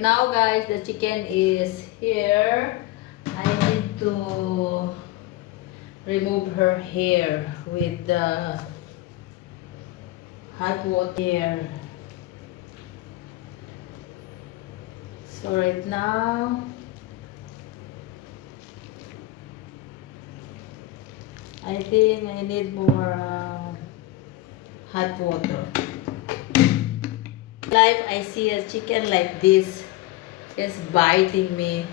Now guys, the chicken is here. I need to remove her hair with the hot water. So right now, I think I need more hot water. Life, I see a chicken like this is biting me.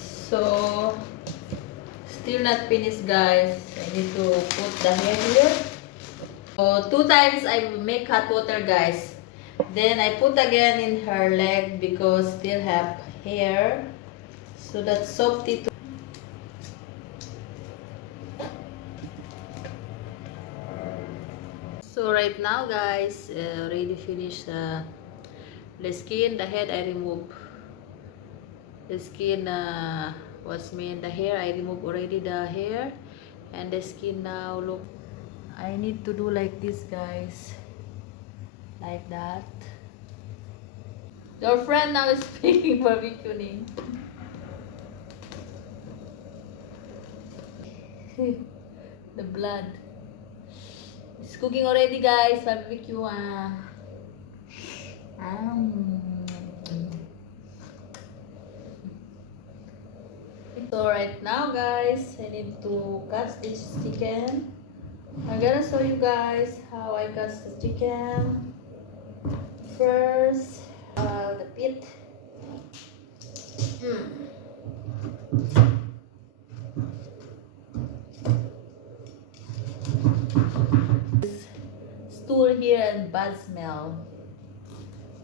So, still not finished guys. I need to put the hair here. So, 2 times I make hot water guys. Then I put again in her leg because still have hair. So that's softy too. So right now guys, already finished the skin, the head I remove. The skin was made, the hair I remove already the hair. And the skin now look, I need to do like this guys. Like that. Your friend now is speaking barbecuing. The blood. It's cooking already guys, barbecue. So right now guys, I need to cut this chicken. I'm gonna show you guys how I cut the chicken. First, the pit. Stool here and bad smell.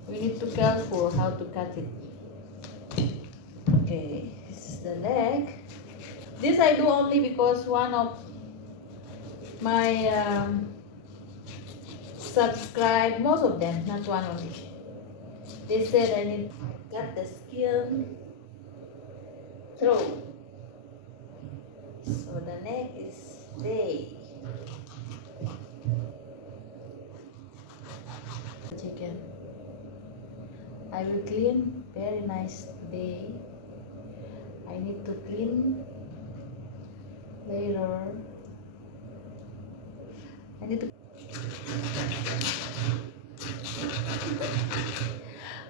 We need to careful how to cut it. Okay, this is the leg. This I do only because one of my subscribe, most of them, not one only. They said I need to cut the skin through. So the neck is there. Chicken. I will clean very nice today. I need to clean later. I need to.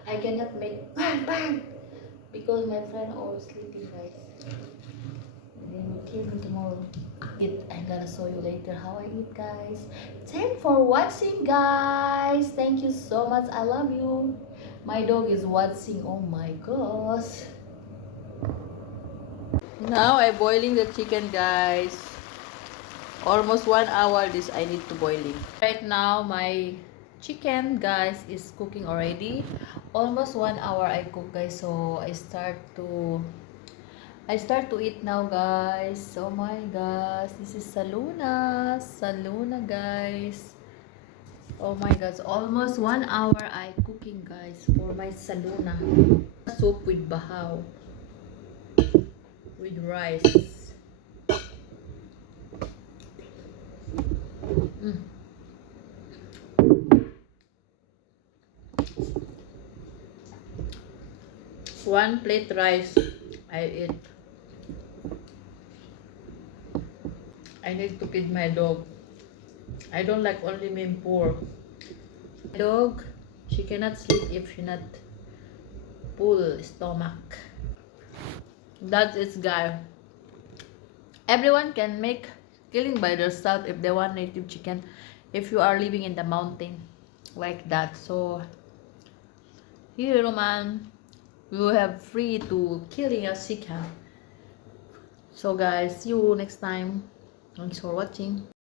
I cannot make bang bang because my friend always sleeping guys. They will kill me tomorrow. I'm gonna show you later how I eat guys. Thanks for watching guys. Thank you so much. I love you. My dog is watching. Oh my gosh. Now I'm boiling the chicken guys. Almost 1 hour this I need to boiling. Right now my chicken guys is cooking already. Almost 1 hour I cook guys. So I start to eat now guys. Oh my gosh, this is Saluna guys. Oh my gosh, almost 1 hour I cooking guys for my Saluna. Soup with bahaw, with rice. One plate rice I eat. I need to feed my dog. I don't like only me poor. Dog, she cannot sleep if she not full stomach. That's it guy. Everyone can make killing by themselves if they want native chicken. If you are living in the mountain like that. So here man, you have free to killing a chicken. So guys, see you next time. Thanks for watching.